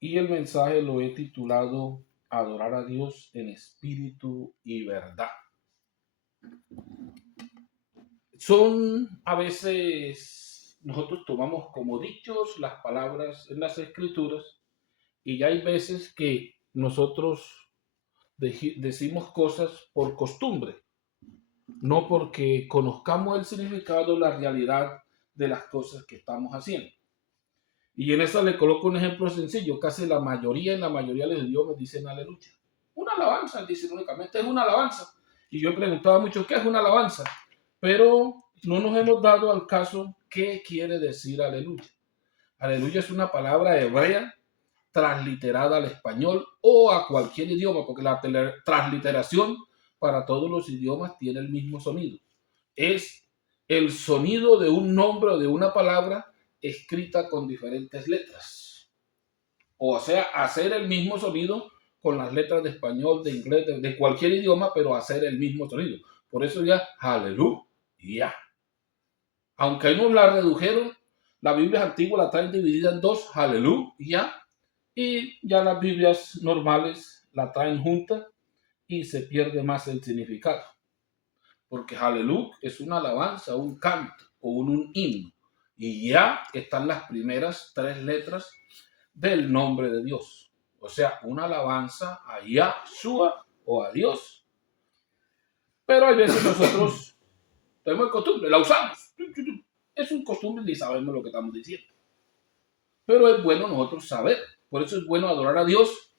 y el mensaje lo he titulado Adorar a Dios en espíritu y verdad. Son a veces, nosotros tomamos como dichos las palabras en las escrituras y ya hay veces que nosotros decimos cosas por costumbre, no porque conozcamos el significado, la realidad de las cosas que estamos haciendo. Y en eso le coloco un ejemplo sencillo. Casi en la mayoría de los idiomas dicen aleluya. Una alabanza, dicen únicamente, es una alabanza. Y yo he preguntado mucho, ¿qué es una alabanza? Pero no nos hemos dado al caso qué quiere decir aleluya. Aleluya es una palabra hebrea transliterada al español o a cualquier idioma, porque la transliteración para todos los idiomas tiene el mismo sonido. Es el sonido de un nombre o de una palabra escrita con diferentes letras. O sea, hacer el mismo sonido con las letras de español, de inglés, de cualquier idioma, pero hacer el mismo sonido. Por eso ya, aleluya. Aunque no la redujeron, la Biblia antigua la traen dividida en dos, aleluya, y ya las Biblias normales la traen junta y se pierde más el significado. Porque aleluya es una alabanza, un canto o un himno. Y ya están las primeras tres letras del nombre de Dios. O sea, una alabanza a Yahshua o a Dios. Pero hay veces nosotros tenemos costumbre, la usamos. Es un costumbre y sabemos lo que estamos diciendo. Pero es bueno nosotros saber. Por eso es bueno adorar a Dios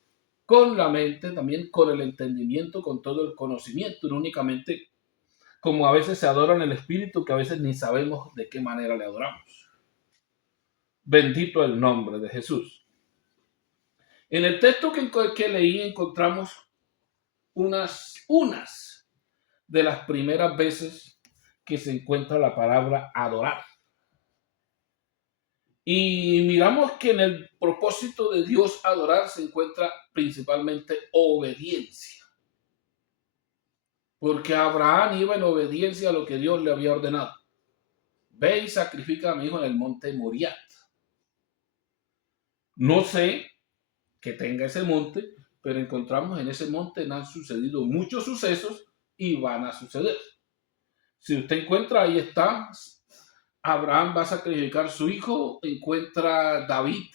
con la mente, también con el entendimiento, con todo el conocimiento, no únicamente como a veces se adora en el Espíritu, que a veces ni sabemos de qué manera le adoramos. Bendito el nombre de Jesús. En el texto que leí encontramos unas de las primeras veces que se encuentra la palabra adorar. Y miramos que en el propósito de Dios adorar se encuentra principalmente obediencia. Porque Abraham iba en obediencia a lo que Dios le había ordenado. Ve y sacrifica a mi hijo en el monte Moriah. No sé que tenga ese monte, pero encontramos en ese monte han sucedido muchos sucesos y van a suceder. Si usted encuentra, ahí está, Abraham va a sacrificar a su hijo, encuentra David,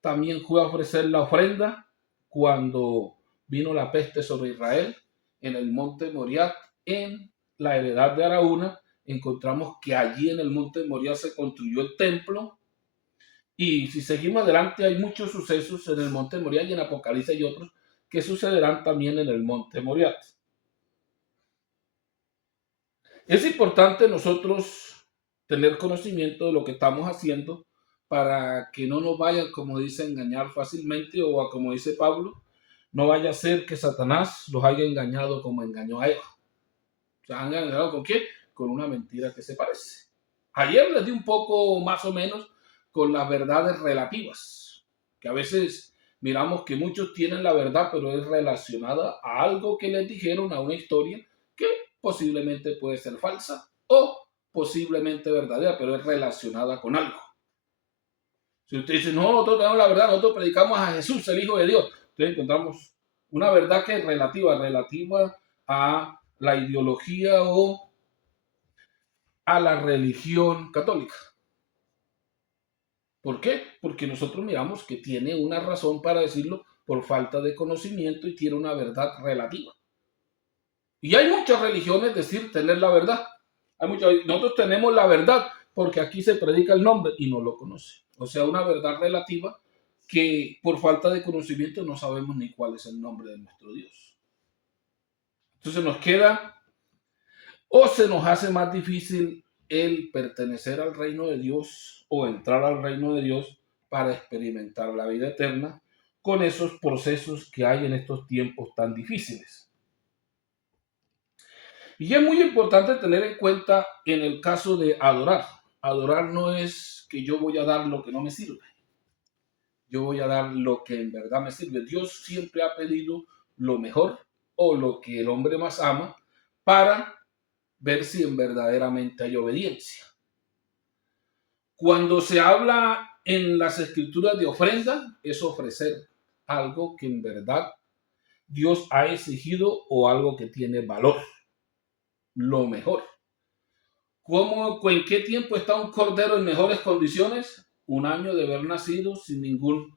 también fue a ofrecer la ofrenda cuando vino la peste sobre Israel en el monte Moriah, en la heredad de Araúna. Encontramos que allí en el monte Moriah se construyó el templo. Y si seguimos adelante, hay muchos sucesos en el monte Moriah y en Apocalipsis y otros que sucederán también en el monte Moriah. Es importante nosotros tener conocimiento de lo que estamos haciendo para que no nos vayan, como dice, a engañar fácilmente o a, como dice Pablo, no vaya a ser que Satanás los haya engañado como engañó a Eva. O sea, ¿han engañado con qué? Con una mentira que se parece. Ayer les di un poco más o menos con las verdades relativas, que a veces miramos que muchos tienen la verdad, pero es relacionada a algo que les dijeron, a una historia que posiblemente puede ser falsa o posiblemente verdadera, pero es relacionada con algo. Si usted dice, no, nosotros tenemos la verdad, nosotros predicamos a Jesús, el Hijo de Dios, entonces encontramos una verdad que es relativa a la ideología o a la religión católica. ¿Por qué? Porque nosotros miramos que tiene una razón para decirlo por falta de conocimiento y tiene una verdad relativa. Y hay muchas religiones decir tener la verdad. Nosotros tenemos la verdad porque aquí se predica el nombre y no lo conoce. O sea, una verdad relativa que por falta de conocimiento no sabemos ni cuál es el nombre de nuestro Dios. Entonces nos queda o se nos hace más difícil el pertenecer al reino de Dios o entrar al reino de Dios para experimentar la vida eterna con esos procesos que hay en estos tiempos tan difíciles. Y es muy importante tener en cuenta en el caso de adorar. Adorar no es que yo voy a dar lo que no me sirve. Yo voy a dar lo que en verdad me sirve. Dios siempre ha pedido lo mejor o lo que el hombre más ama para ver si verdaderamente hay obediencia. Cuando se habla en las escrituras de ofrenda es ofrecer algo que en verdad Dios ha exigido o algo que tiene valor, lo mejor. ¿En qué tiempo está un cordero en mejores condiciones? Un año de haber nacido sin ningún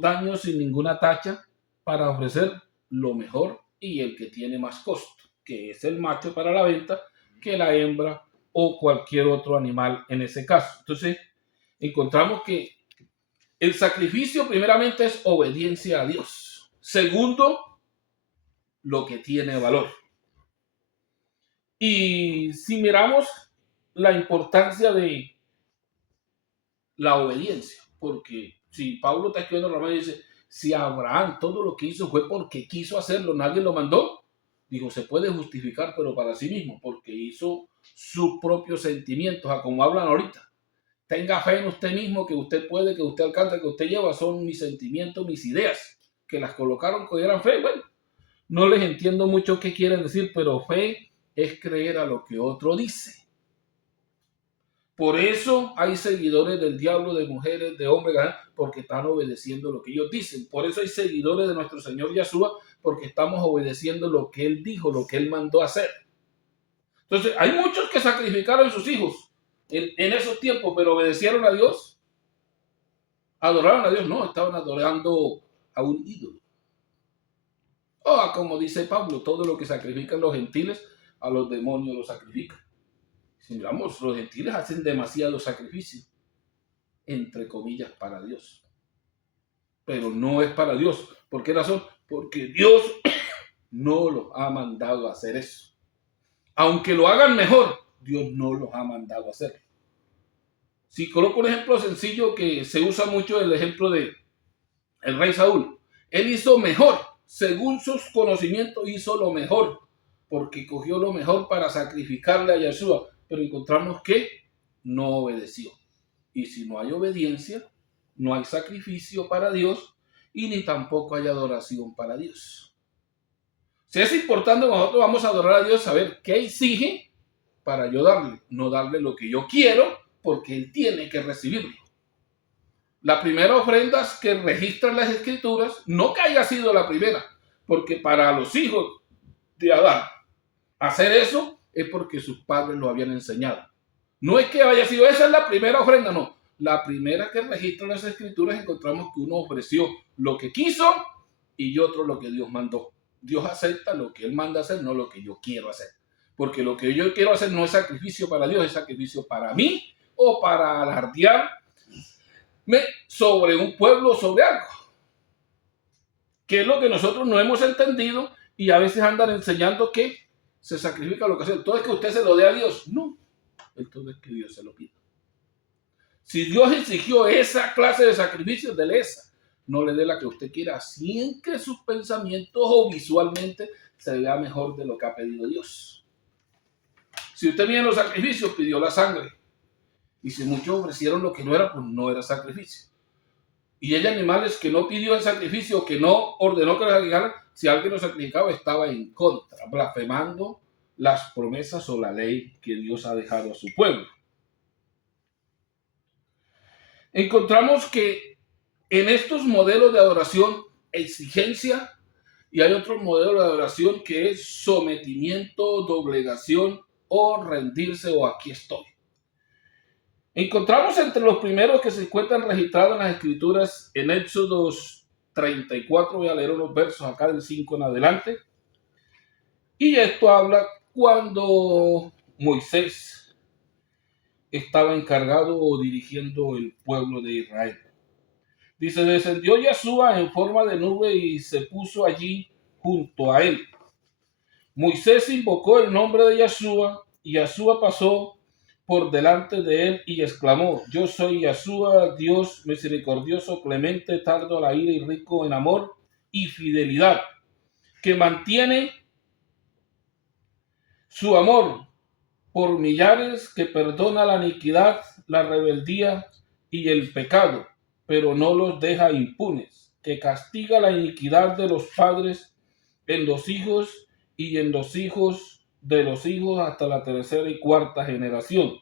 daño, sin ninguna tacha, para ofrecer lo mejor y el que tiene más costo, que es el macho para la venta, que la hembra o cualquier otro animal en ese caso. Entonces, encontramos que el sacrificio primeramente es obediencia a Dios. Segundo, lo que tiene valor. Y si miramos la importancia de la obediencia, porque si Pablo está escribiendo Romanos y dice, si Abraham todo lo que hizo fue porque quiso hacerlo, nadie lo mandó, digo, se puede justificar, pero para sí mismo, porque hizo sus propios sentimientos, a como hablan ahorita. Tenga fe en usted mismo, que usted puede, que usted alcanza, que usted lleva, son mis sentimientos, mis ideas, que las colocaron, que eran fe. Bueno, no les entiendo mucho qué quieren decir, pero fe es creer a lo que otro dice. Por eso hay seguidores del diablo, de mujeres, de hombres, porque están obedeciendo lo que ellos dicen. Por eso hay seguidores de nuestro Señor Yeshua, porque estamos obedeciendo lo que Él dijo, lo que Él mandó hacer. Entonces, hay muchos que sacrificaron a sus hijos en esos tiempos, pero obedecieron a Dios. Adoraron a Dios, no, estaban adorando a un ídolo. Como dice Pablo, todo lo que sacrifican los gentiles, a los demonios lo sacrifican. Si miramos, los gentiles hacen demasiado sacrificio, entre comillas, para Dios. Pero no es para Dios. ¿Por qué razón? Porque Dios no los ha mandado a hacer eso. Aunque lo hagan mejor, Dios no los ha mandado a hacer. Si coloco un ejemplo sencillo que se usa mucho, el ejemplo de el rey Saúl. Él hizo mejor, según sus conocimientos hizo lo mejor, porque cogió lo mejor para sacrificarle a Yeshua. Pero encontramos que no obedeció. Y si no hay obediencia, no hay sacrificio para Dios y ni tampoco hay adoración para Dios. Si es importante, nosotros vamos a adorar a Dios, saber qué exige para yo darle, no darle lo que yo quiero, porque Él tiene que recibirlo. La primera ofrenda que registran las escrituras, no que haya sido la primera, porque para los hijos de Adán hacer eso es porque sus padres lo habían enseñado. No es que haya sido, esa es la primera ofrenda, no. La primera que registran las escrituras encontramos que uno ofreció lo que quiso y otro lo que Dios mandó. Dios acepta lo que Él manda hacer, no lo que yo quiero hacer. Porque lo que yo quiero hacer no es sacrificio para Dios, es sacrificio para mí o para alardearme sobre un pueblo, sobre algo. Que es lo que nosotros no hemos entendido y a veces andan enseñando que se sacrifica lo que hace. Todo es que usted se lo dé a Dios. No, todo es que Dios se lo pida. Si Dios exigió esa clase de sacrificios, dele esa. No le dé la que usted quiera, sin que sus pensamientos o visualmente se vea mejor de lo que ha pedido Dios. Si usted mira los sacrificios, pidió la sangre. Y si muchos ofrecieron lo que no era, pues no era sacrificio. Y hay animales que no pidió el sacrificio, que no ordenó que lo sacrificaran. Si alguien lo sacrificaba, estaba en contra, blasfemando las promesas o la ley que Dios ha dejado a su pueblo. Encontramos que en estos modelos de adoración, exigencia, y hay otro modelo de adoración que es sometimiento, doblegación o rendirse o aquí estoy. Encontramos entre los primeros que se encuentran registrados en las escrituras en Éxodo 34, voy a leer unos versos acá del 5 en adelante. Y esto habla cuando Moisés estaba encargado o dirigiendo el pueblo de Israel. Dice, descendió Yeshua en forma de nube y se puso allí junto a él. Moisés invocó el nombre de Yeshua y Yeshua pasó por delante de él y exclamó, yo soy Yeshua, Dios misericordioso, clemente, tardo a la ira y rico en amor y fidelidad, que mantiene su amor por millares, que perdona la iniquidad, la rebeldía y el pecado, pero no los deja impunes, que castiga la iniquidad de los padres en los hijos y en los hijos de los hijos hasta la tercera y cuarta generación.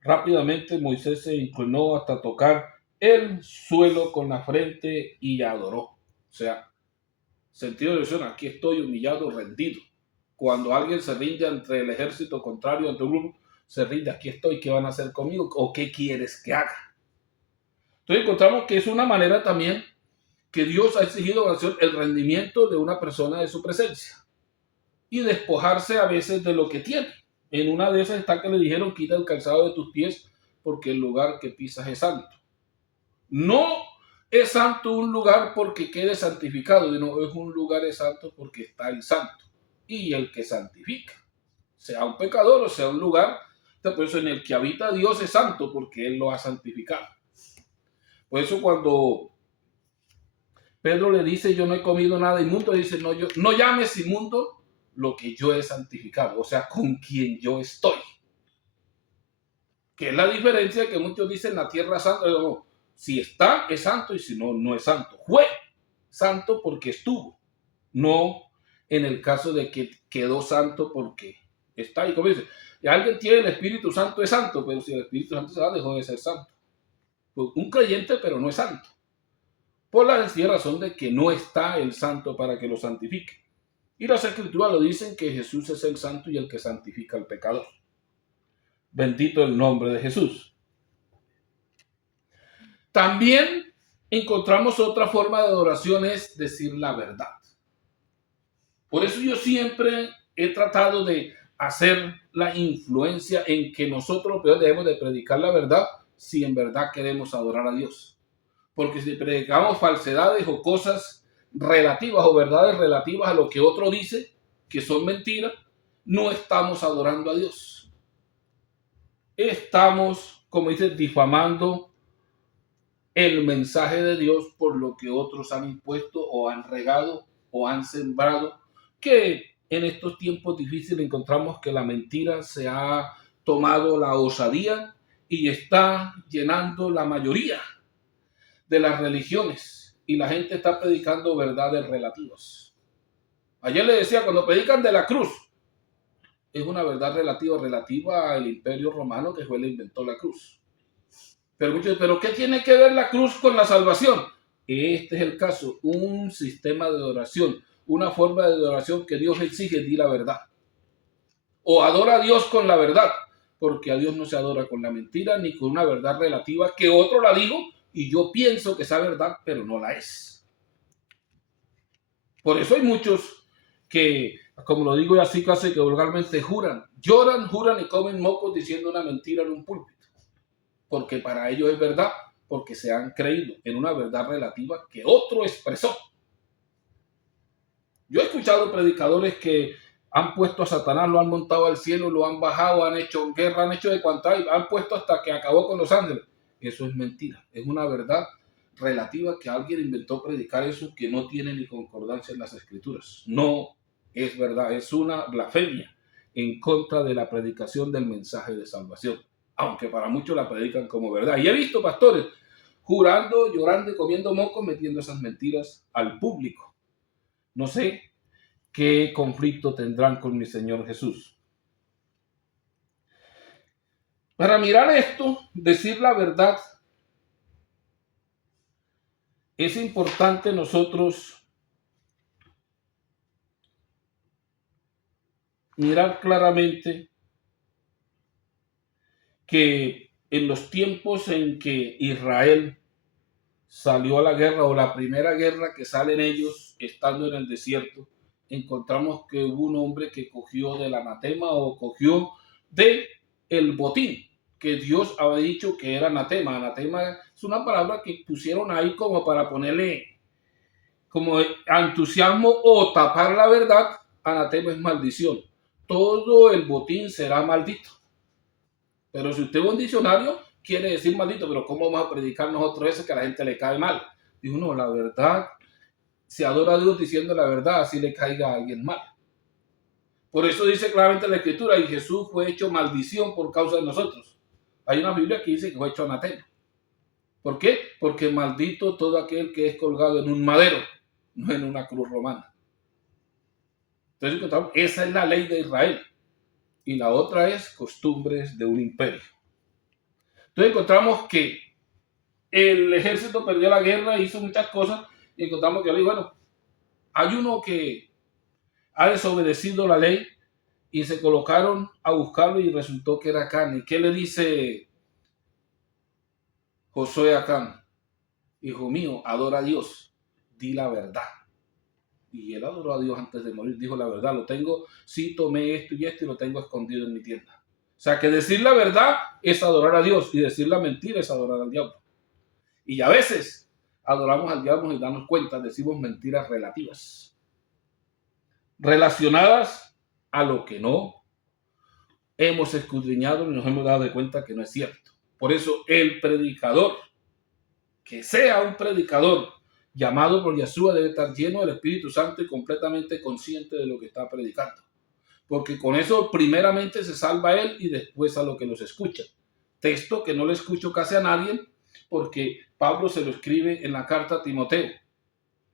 Rápidamente Moisés se inclinó hasta tocar el suelo con la frente y adoró. O sea, sentido de oración, aquí estoy humillado, rendido. Cuando alguien se rinde ante el ejército contrario, ante un grupo, se rinde, aquí estoy, ¿qué van a hacer conmigo? ¿O qué quieres que haga? Entonces encontramos que es una manera también que Dios ha exigido oración, el rendimiento de una persona de su presencia y despojarse a veces de lo que tiene. En una de esas está que le dijeron, quita el calzado de tus pies porque el lugar que pisas es santo. No es santo un lugar porque quede santificado, sino es un lugar es santo porque está el santo. Y el que santifica, sea un pecador o sea un lugar, por eso en el que habita Dios es santo porque Él lo ha santificado. Por eso cuando Pedro le dice, yo no he comido nada inmundo, dice, no llames inmundo lo que yo he santificado, o sea, con quien yo estoy. Que es la diferencia que muchos dicen la tierra santa, no, si está es santo y si no, no es santo. Fue santo porque estuvo, no en el caso de que quedó santo porque está ahí. Como dice, alguien tiene el Espíritu Santo es santo, pero si el Espíritu Santo se va, dejó de ser santo. Pues un creyente, pero no es santo. Por la sencilla razón de que no está el santo para que lo santifique. Y las escrituras lo dicen que Jesús es el santo y el que santifica al pecador. Bendito el nombre de Jesús. También encontramos otra forma de adoración, es decir la verdad. Por eso yo siempre he tratado de hacer la influencia en que nosotros debemos de predicar la verdad si en verdad queremos adorar a Dios. Porque si predicamos falsedades o cosas relativas o verdades relativas a lo que otro dice, que son mentiras, no estamos adorando a Dios. Estamos, como dice, difamando el mensaje de Dios por lo que otros han impuesto o han regado o han sembrado, que en estos tiempos difíciles encontramos que la mentira se ha tomado la osadía y está llenando la mayoría de las religiones y la gente está predicando verdades relativas. Ayer le decía, cuando predican de la cruz, es una verdad relativa al imperio romano, que fue el que inventó la cruz. Pero muchos, ¿pero qué tiene que ver la cruz con la salvación? Este es el caso, un sistema de adoración, una forma de adoración que Dios exige, di la verdad. O adora a Dios con la verdad, porque a Dios no se adora con la mentira ni con una verdad relativa que otro la dijo y yo pienso que esa verdad, pero no la es. Por eso hay muchos que, como lo digo así casi que vulgarmente, lloran, juran y comen mocos diciendo una mentira en un púlpito. Porque para ellos es verdad, porque se han creído en una verdad relativa que otro expresó. Yo he escuchado predicadores que han puesto a Satanás, lo han montado al cielo, lo han bajado, han hecho guerra, han hecho de cuanta hay, han puesto hasta que acabó con los ángeles. Eso es mentira, es una verdad relativa que alguien inventó predicar eso que no tiene ni concordancia en las escrituras. No es verdad, es una blasfemia en contra de la predicación del mensaje de salvación, aunque para muchos la predican como verdad. Y he visto pastores jurando, llorando y comiendo mocos metiendo esas mentiras al público. No sé qué conflicto tendrán con mi Señor Jesús. Para mirar esto, decir la verdad, es importante nosotros mirar claramente que en los tiempos en que Israel salió a la guerra, o la primera guerra que salen ellos estando en el desierto, encontramos que hubo un hombre que cogió del anatema o cogió de el botín que Dios había dicho que era anatema. Anatema es una palabra que pusieron ahí como para ponerle como entusiasmo o tapar la verdad. Anatema es maldición. Todo el botín será maldito. Pero si usted ve un diccionario, quiere decir maldito, pero ¿cómo vamos a predicar nosotros eso que a la gente le cae mal? Digo, no, la verdad, se adora a Dios diciendo la verdad, así le caiga a alguien mal. Por eso dice claramente la Escritura, y Jesús fue hecho maldición por causa de nosotros. Hay una Biblia que dice que fue hecho anatema. ¿Por qué? Porque maldito todo aquel que es colgado en un madero, no en una cruz romana. Entonces, esa es la ley de Israel. Y la otra es costumbres de un imperio. Entonces encontramos que el ejército perdió la guerra, hizo muchas cosas, y encontramos que, bueno, hay uno que ha desobedecido la ley, y se colocaron a buscarlo y resultó que era Acán. ¿Y qué le dice Josué a Acán? Hijo mío, adora a Dios, di la verdad. Y él adoró a Dios antes de morir, dijo la verdad, lo tengo, sí tomé esto y lo tengo escondido en mi tienda. O sea que decir la verdad es adorar a Dios y decir la mentira es adorar al diablo. Y a veces adoramos al diablo y damos cuenta, decimos mentiras relativas, relacionadas a lo que no hemos escudriñado y nos hemos dado de cuenta que no es cierto. Por eso el predicador, que sea un predicador llamado por Yeshua, debe estar lleno del Espíritu Santo y completamente consciente de lo que está predicando. Porque con eso primeramente se salva a él y después a lo que los escucha. Texto que no le escucho casi a nadie, porque Pablo se lo escribe en la carta a Timoteo.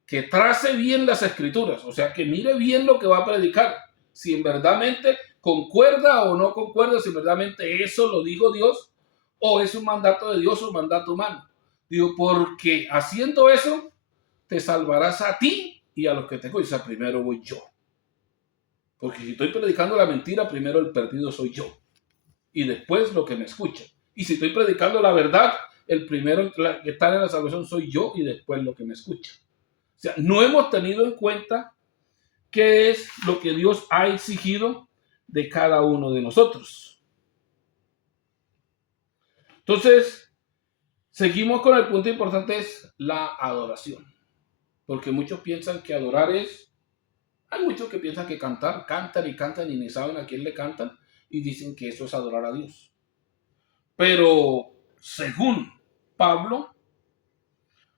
Que trace bien las escrituras, o sea, que mire bien lo que va a predicar. Si en verdaderamente concuerda o no concuerda, si verdaderamente eso lo dijo Dios, o es un mandato de Dios o un mandato humano. Digo, porque haciendo eso, te salvarás a ti y a los que te escuchan. Primero voy yo. Porque si estoy predicando la mentira, primero el perdido soy yo. Y después lo que me escucha. Y si estoy predicando la verdad, el primero que está en la salvación soy yo y después lo que me escucha. O sea, no hemos tenido en cuenta qué es lo que Dios ha exigido de cada uno de nosotros. Entonces, seguimos con el punto importante, es la adoración. Porque muchos piensan que adorar es... Hay muchos que piensan que cantar, cantan y ni saben a quién le cantan y dicen que eso es adorar a Dios. Pero según Pablo,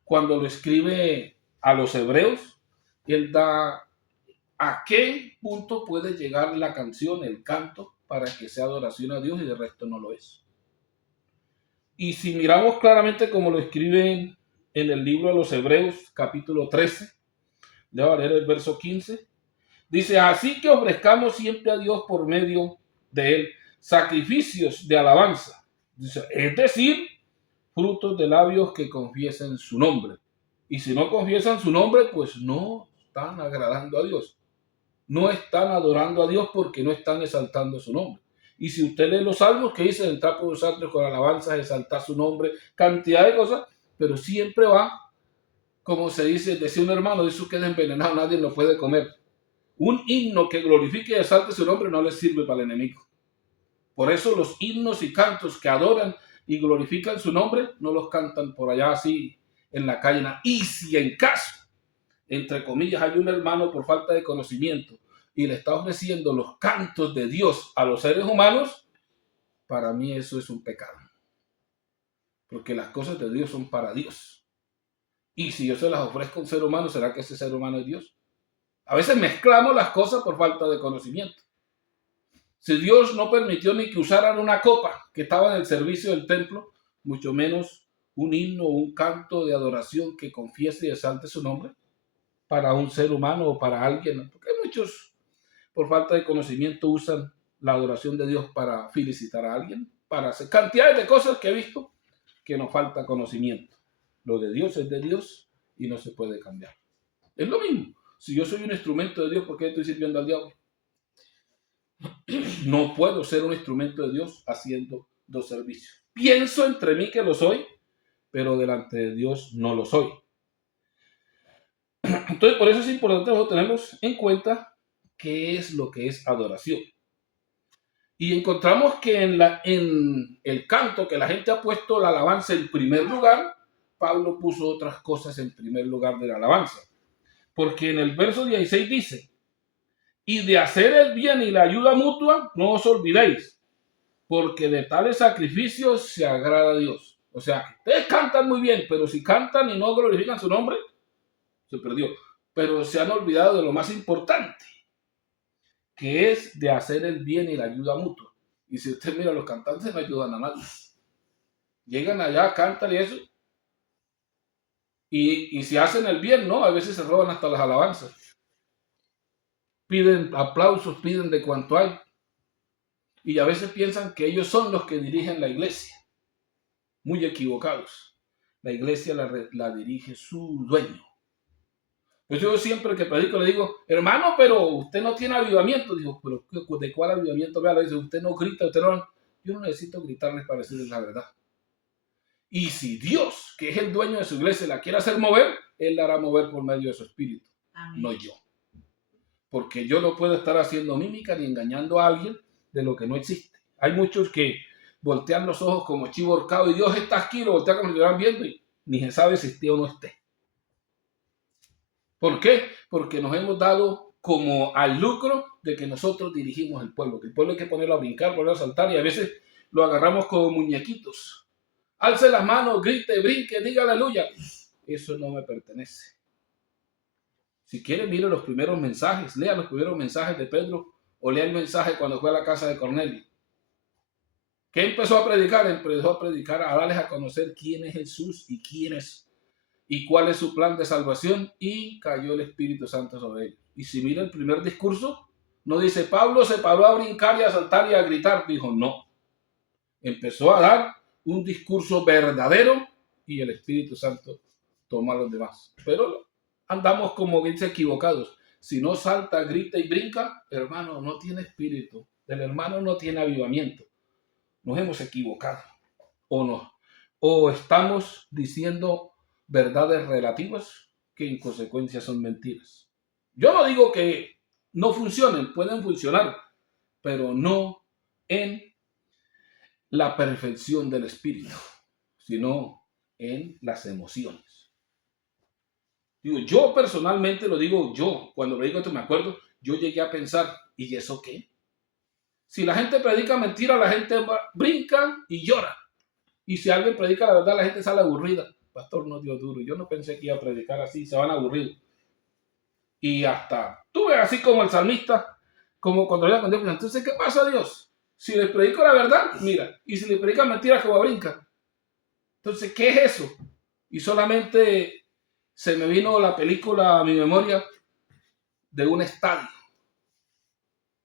cuando lo escribe a los hebreos, él da a qué punto puede llegar la canción, el canto, para que sea adoración a Dios y de resto no lo es. Y si miramos claramente como lo escriben en el libro de los Hebreos, capítulo 13, le voy a leer el verso 15, dice, así que ofrezcamos siempre a Dios por medio de él sacrificios de alabanza, dice, es decir, frutos de labios que confiesen su nombre. Y si no confiesan su nombre, pues no están agradando a Dios. No están adorando a Dios porque no están exaltando su nombre. Y si usted lee los salmos que dicen entrar por los atrios con alabanzas, exaltar su nombre, cantidad de cosas, pero siempre va, como se dice, decía un hermano, de eso queda envenenado, nadie lo puede comer. Un himno que glorifique y exalte su nombre no le sirve para el enemigo. Por eso los himnos y cantos que adoran y glorifican su nombre no los cantan por allá así en la calle. Y si en caso, entre comillas, hay un hermano por falta de conocimiento y le está ofreciendo los cantos de Dios a los seres humanos, para mí eso es un pecado. Porque las cosas de Dios son para Dios. Y si yo se las ofrezco a un ser humano, ¿será que ese ser humano es Dios? A veces mezclamos las cosas por falta de conocimiento. Si Dios no permitió ni que usaran una copa que estaba en el servicio del templo, mucho menos un himno o un canto de adoración que confiese y exalte su nombre para un ser humano o para alguien. Porque muchos, por falta de conocimiento, usan la adoración de Dios para felicitar a alguien, para hacer cantidades de cosas que he visto que nos falta conocimiento. Lo de Dios es de Dios y no se puede cambiar. Es lo mismo. Si yo soy un instrumento de Dios, ¿por qué estoy sirviendo al diablo? No puedo ser un instrumento de Dios haciendo dos servicios. Pienso entre mí que lo soy, pero delante de Dios no lo soy. Entonces, por eso es importante que tenemos en cuenta qué es lo que es adoración. Y encontramos que en el canto que la gente ha puesto la alabanza en primer lugar, Pablo puso otras cosas en primer lugar de la alabanza. Porque en el verso 16 dice, y de hacer el bien y la ayuda mutua, no os olvidéis, porque de tales sacrificios se agrada a Dios. O sea, ustedes cantan muy bien, pero si cantan y no glorifican su nombre, se perdió. Pero se han olvidado de lo más importante, que es de hacer el bien y la ayuda mutua. Y si usted mira, los cantantes no ayudan a nadie. Llegan allá, cantan y eso. Y si hacen el bien, ¿no? A veces se roban hasta las alabanzas. Piden aplausos, piden de cuanto hay. Y a veces piensan que ellos son los que dirigen la iglesia. muy equivocados. La iglesia la dirige su dueño. Pues yo siempre que predico le digo, hermano, pero usted no tiene avivamiento. Digo, pero ¿de cuál avivamiento me habla? Dice, usted no grita, usted no... Yo no necesito gritarles para decirles la verdad. Y si Dios, que es el dueño de su iglesia, la quiere hacer mover, Él la hará mover por medio de su espíritu. Amén. No yo. Porque yo no puedo estar haciendo mímica ni engañando a alguien de lo que no existe. Hay muchos que voltean los ojos como chivo horcado y Dios está aquí, lo voltean como si lo estuvieran viendo y ni se sabe si esté o no esté. ¿Por qué? Porque nos hemos dado como al lucro de que nosotros dirigimos el pueblo, que el pueblo hay que ponerlo a brincar, ponerlo a saltar y a veces lo agarramos como muñequitos. Alce las manos, grite, brinque, diga aleluya. Eso no me pertenece. Si quiere, mire los primeros mensajes, lea los primeros mensajes de Pedro o lea el mensaje cuando fue a la casa de Cornelio. ¿Qué empezó a predicar? Empezó a predicar, a darles a conocer quién es Jesús y quién es y cuál es su plan de salvación, y cayó el Espíritu Santo sobre ellos. Y si mira el primer discurso, no dice Pablo se paró a brincar y a saltar y a gritar, dijo no. Empezó a dar un discurso verdadero y el Espíritu Santo tomó a los demás. Pero andamos como bien equivocados. Si no salta, grita y brinca, hermano, no tiene espíritu. El hermano no tiene avivamiento. Nos hemos equivocado. O no. O estamos diciendo verdades relativas que en consecuencia son mentiras. Yo no digo que no funcionen, pueden funcionar, pero no en la perfección del espíritu, sino en las emociones. Digo, yo personalmente lo digo yo, cuando predico esto me acuerdo, yo llegué a pensar, ¿y eso qué? Si la gente predica mentira, la gente brinca y llora. Y si alguien predica la verdad, la gente sale aburrida. Pastor, no dio duro. Yo no pensé que iba a predicar así, se van aburridos. Y hasta tuve así como el salmista, como cuando le con Dios, entonces, ¿qué pasa, Dios? Si le predico la verdad, mira, y si le predica mentiras, como brinca. Entonces, ¿qué es eso? Y solamente se me vino la película a mi memoria de un estadio.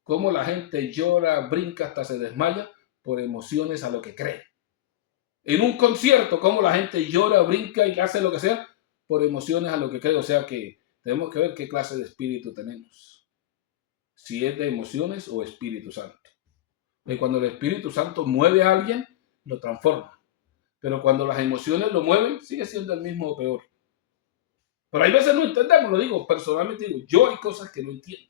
Cómo la gente llora, brinca, hasta se desmaya por emociones a lo que cree. En un concierto, cómo la gente llora, brinca y hace lo que sea por emociones a lo que cree. O sea que tenemos que ver qué clase de espíritu tenemos. Si es de emociones o Espíritu Santo. Y cuando el Espíritu Santo mueve a alguien, lo transforma. Pero cuando las emociones lo mueven, sigue siendo el mismo o peor. Pero hay veces no entendemos, lo digo, personalmente digo, yo hay cosas que no entiendo.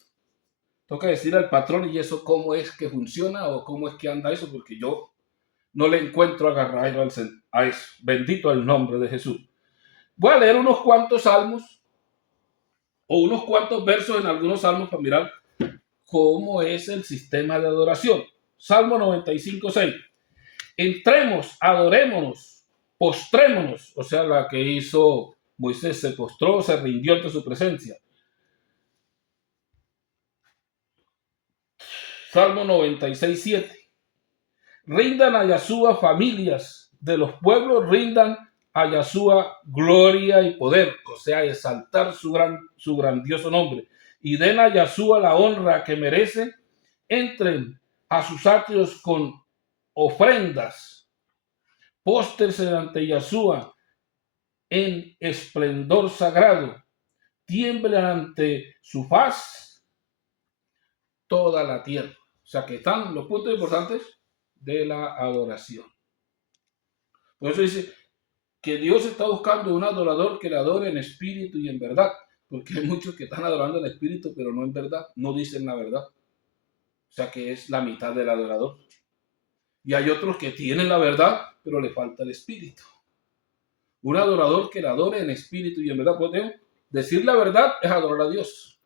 Toca decir al patrón y eso cómo es que funciona o cómo es que anda eso, porque yo no le encuentro agarrado a eso. Bendito el nombre de Jesús. Voy a leer unos cuantos salmos o unos cuantos versos en algunos salmos para mirar cómo es el sistema de adoración. Salmo 95:6. Entremos, adorémonos, postrémonos. O sea, la que hizo Moisés, se postró, se rindió ante su presencia. Salmo 96:7. Rindan a Yahshua familias de los pueblos, rindan a Yahshua gloria y poder, o sea, exaltar su grandioso nombre. Y den a Yahshua la honra que merece, entren a sus atrios con ofrendas, pósterse ante Yahshua en esplendor sagrado, tiemblen ante su faz toda la tierra. O sea, que están los puntos importantes de la adoración. Por eso dice que Dios está buscando un adorador que le adore en espíritu y en verdad, porque hay muchos que están adorando en espíritu, pero no en verdad, no dicen la verdad. O sea que es la mitad del adorador. Y hay otros que tienen la verdad, pero le falta el espíritu. Un adorador que le adore en espíritu y en verdad. Pues decir la verdad es adorar a Dios.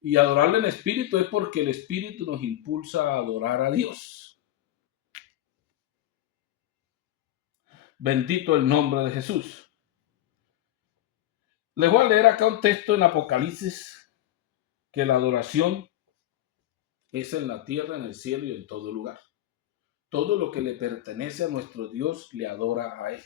Y adorarle en espíritu es porque el espíritu nos impulsa a adorar a Dios. Bendito el nombre de Jesús. Les voy a leer acá un texto en Apocalipsis, que la adoración es en la tierra, en el cielo y en todo lugar. Todo lo que le pertenece a nuestro Dios le adora a Él.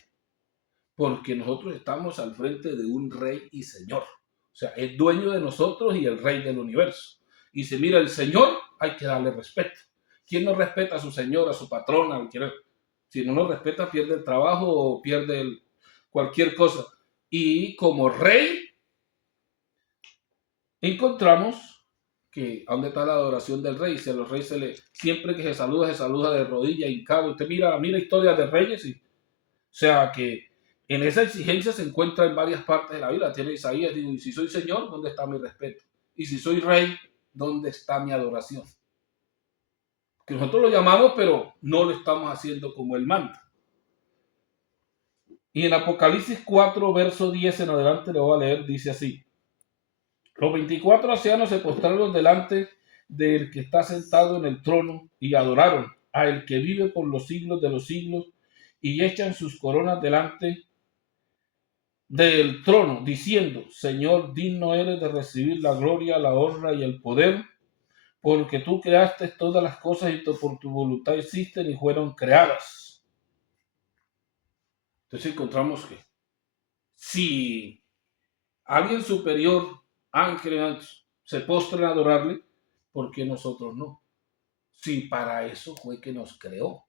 Porque nosotros estamos al frente de un Rey y Señor. O sea, es dueño de nosotros y el Rey del universo. Y si mira el Señor, hay que darle respeto. ¿Quién no respeta a su Señor, a su patrona? Si no lo respeta, pierde el trabajo o pierde cualquier cosa. Y como rey, encontramos que, ¿a dónde está la adoración del rey? Si a los reyes siempre que se saluda de rodilla, hincado. Usted mira historias de reyes, y, o sea que en esa exigencia se encuentra en varias partes de la Biblia. Tiene Isaías, digo, y si soy Señor, ¿dónde está mi respeto? Y si soy rey, ¿dónde está mi adoración? Que nosotros lo llamamos, pero no lo estamos haciendo como él manda. Y en Apocalipsis 4, verso 10 en adelante, le voy a leer, dice así: los 24 ancianos se postraron delante del que está sentado en el trono y adoraron a el que vive por los siglos de los siglos, y echan sus coronas delante del trono, diciendo: Señor, digno eres de recibir la gloria, la honra y el poder, porque tú creaste todas las cosas y por tu voluntad existen y fueron creadas. Entonces encontramos que si alguien superior, ángeles, se postran a adorarle, ¿por qué nosotros no? Si para eso fue que nos creó.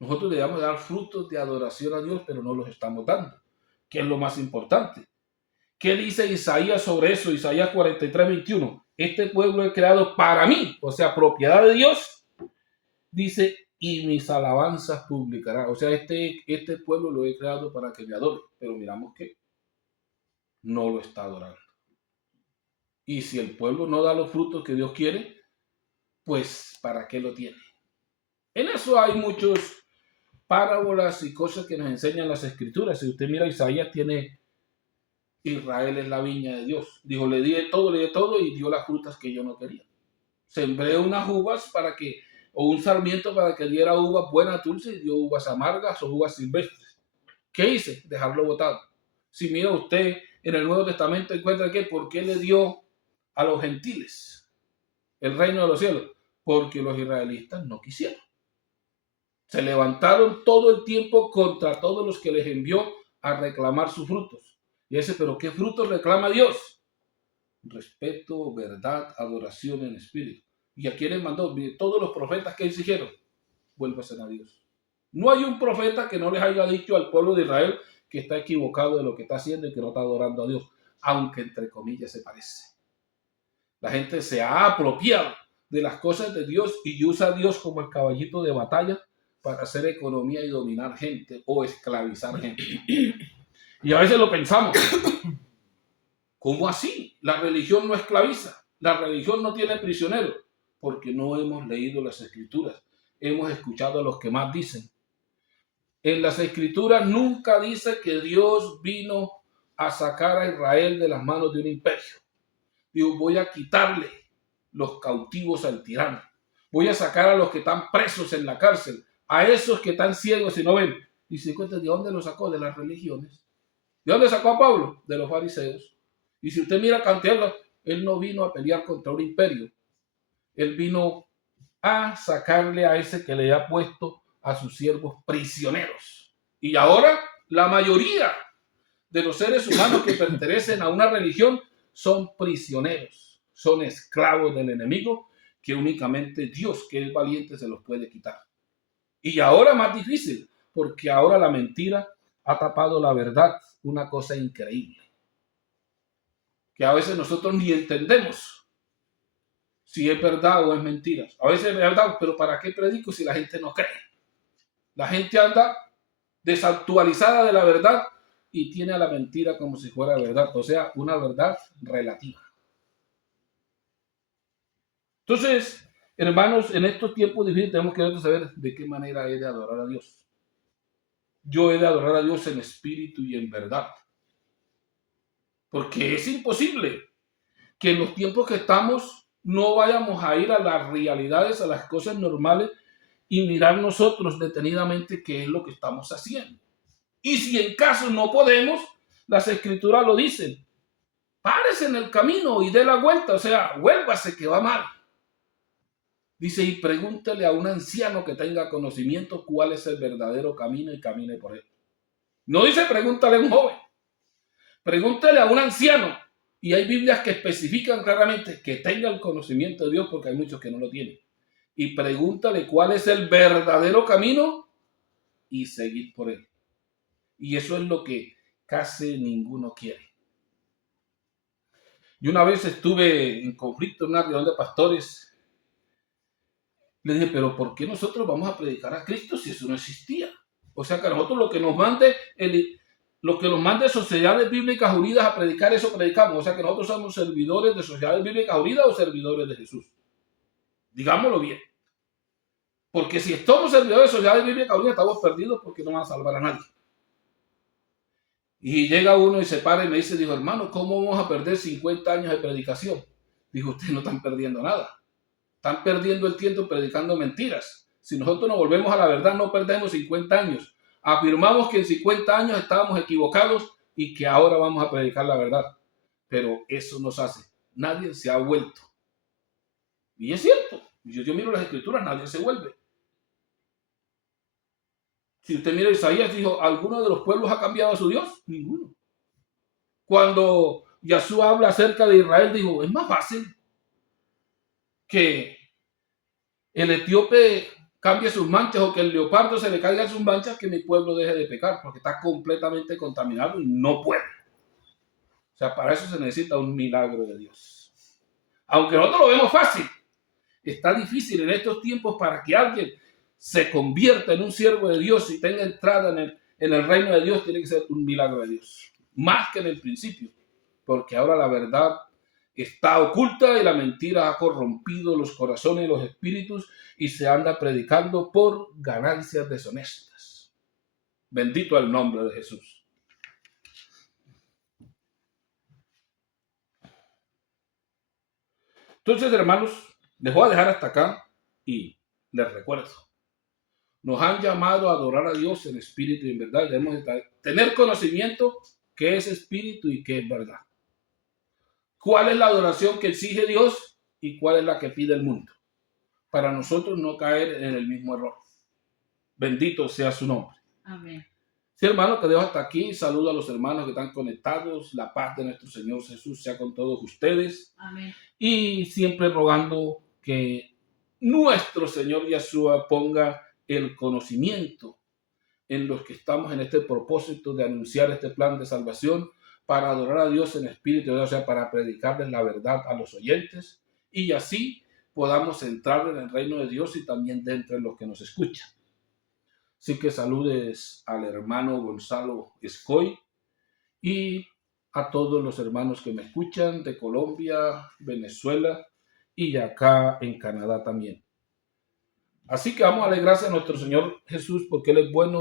Nosotros le debemos dar frutos de adoración a Dios, pero no los estamos dando, que es lo más importante. ¿Qué dice Isaías sobre eso? Isaías 43, 21. Este pueblo es creado para mí, o sea, propiedad de Dios. Dice, y mis alabanzas publicará. O sea, este pueblo lo he creado para que me adore. Pero miramos que no lo está adorando. Y si el pueblo no da los frutos que Dios quiere, pues ¿para qué lo tiene? En eso hay muchos parábolas y cosas que nos enseñan las escrituras. Si usted mira, Isaías tiene: Israel es la viña de Dios. Dijo, le di de todo y dio las frutas que yo no quería. Sembré unas uvas o un sarmiento para que diera uvas buenas, dulces, y dio uvas amargas o uvas silvestres. ¿Qué hice? Dejarlo botado. Si mira usted en el Nuevo Testamento, encuentra que ¿por qué le dio a los gentiles el reino de los cielos? Porque los israelitas no quisieron. Se levantaron todo el tiempo contra todos los que les envió a reclamar sus frutos. Y ese, ¿pero qué frutos reclama Dios? Respeto, verdad, adoración en espíritu. ¿Y a quiénes mandó? Todos los profetas que exigieron, vuélvase a Dios. No hay un profeta que no les haya dicho al pueblo de Israel que está equivocado de lo que está haciendo y que no está adorando a Dios, aunque entre comillas se parece. La gente se ha apropiado de las cosas de Dios y usa a Dios como el caballito de batalla para hacer economía y dominar gente o esclavizar gente. Y a veces lo pensamos, ¿cómo así? La religión no esclaviza, la religión no tiene prisioneros, porque no hemos leído las escrituras, hemos escuchado a los que más dicen. En las escrituras nunca dice que Dios vino a sacar a Israel de las manos de un imperio. Dios, voy a quitarle los cautivos al tirano. Voy a sacar a los que están presos en la cárcel, a esos que están ciegos y no ven. Y se cuenta, ¿de dónde lo sacó? De las religiones. ¿De dónde sacó a Pablo? De los fariseos. Y si usted mira a Santiago, él no vino a pelear contra un imperio. Él vino a sacarle a ese que le ha puesto a sus siervos prisioneros. Y ahora la mayoría de los seres humanos que pertenecen a una religión son prisioneros, son esclavos del enemigo que únicamente Dios, que es valiente, se los puede quitar. Y ahora más difícil, porque ahora la mentira ha tapado la verdad, una cosa increíble, que a veces nosotros ni entendemos si es verdad o es mentira. A veces es verdad, pero ¿para qué predico si la gente no cree? La gente anda desactualizada de la verdad y tiene a la mentira como si fuera verdad, o sea, una verdad relativa. Entonces, hermanos, en estos tiempos difíciles tenemos que saber de qué manera he de adorar a Dios. Yo he de adorar a Dios en espíritu y en verdad. Porque es imposible que en los tiempos que estamos no vayamos a ir a las realidades, a las cosas normales y mirar nosotros detenidamente qué es lo que estamos haciendo. Y si en caso no podemos, las escrituras lo dicen. Párese en el camino y dé la vuelta, o sea, vuélvase que va mal. Dice, y pregúntele a un anciano que tenga conocimiento cuál es el verdadero camino y camine por él. No dice pregúntale a un joven, pregúntele a un anciano. Y hay Biblias que especifican claramente que tenga el conocimiento de Dios, porque hay muchos que no lo tienen. Y pregúntale cuál es el verdadero camino y seguir por él. Y eso es lo que casi ninguno quiere. Y una vez estuve en conflicto en una reunión de pastores. Le dije, pero ¿por qué nosotros vamos a predicar a Cristo si eso no existía? O sea, que a nosotros lo que nos mande Sociedades Bíblicas Unidas a predicar, eso predicamos. O sea, que nosotros somos servidores de Sociedades Bíblicas Unidas o servidores de Jesús. Digámoslo bien. Porque si somos servidores de Sociedades Bíblicas Unidas, estamos perdidos porque no van a salvar a nadie. Y llega uno y se para y me dice, dijo, hermano, ¿cómo vamos a perder 50 años de predicación? Dijo, ustedes no están perdiendo nada. Están perdiendo el tiempo predicando mentiras. Si nosotros nos volvemos a la verdad, no perdemos 50 años. Afirmamos que en 50 años estábamos equivocados y que ahora vamos a predicar la verdad. Pero eso nos hace. Nadie se ha vuelto. Y es cierto. Yo miro las escrituras, nadie se vuelve. Si usted mira Isaías, dijo, ¿alguno de los pueblos ha cambiado a su Dios? Ninguno. Cuando Yahshua habla acerca de Israel, dijo, es más fácil que el etíope cambie sus manchas o que el leopardo se le caiga sus manchas, que mi pueblo deje de pecar, porque está completamente contaminado y no puede. O sea, para eso se necesita un milagro de Dios. Aunque nosotros lo vemos fácil, está difícil en estos tiempos para que alguien se convierta en un siervo de Dios y tenga entrada en el reino de Dios. Tiene que ser un milagro de Dios, más que en el principio, porque ahora la verdad está oculta y la mentira ha corrompido los corazones y los espíritus y se anda predicando por ganancias deshonestas. Bendito el nombre de Jesús. Entonces, hermanos, les voy a dejar hasta acá y les recuerdo. Nos han llamado a adorar a Dios en espíritu y en verdad. Debemos tener conocimiento qué es espíritu y qué es verdad. ¿Cuál es la adoración que exige Dios y cuál es la que pide el mundo? Para nosotros no caer en el mismo error. Bendito sea su nombre. Amén. Sí, hermano, te dejo hasta aquí. Saludo a los hermanos que están conectados. La paz de nuestro Señor Jesús sea con todos ustedes. Amén. Y siempre rogando que nuestro Señor Yahshua ponga el conocimiento en los que estamos en este propósito de anunciar este plan de salvación para adorar a Dios en espíritu, o sea, para predicarles la verdad a los oyentes y así podamos entrar en el reino de Dios y también de entre los que nos escuchan. Así que saludes al hermano Gonzalo Escoy y a todos los hermanos que me escuchan de Colombia, Venezuela y acá en Canadá también. Así que vamos a darle gracias a nuestro Señor Jesús porque Él es bueno y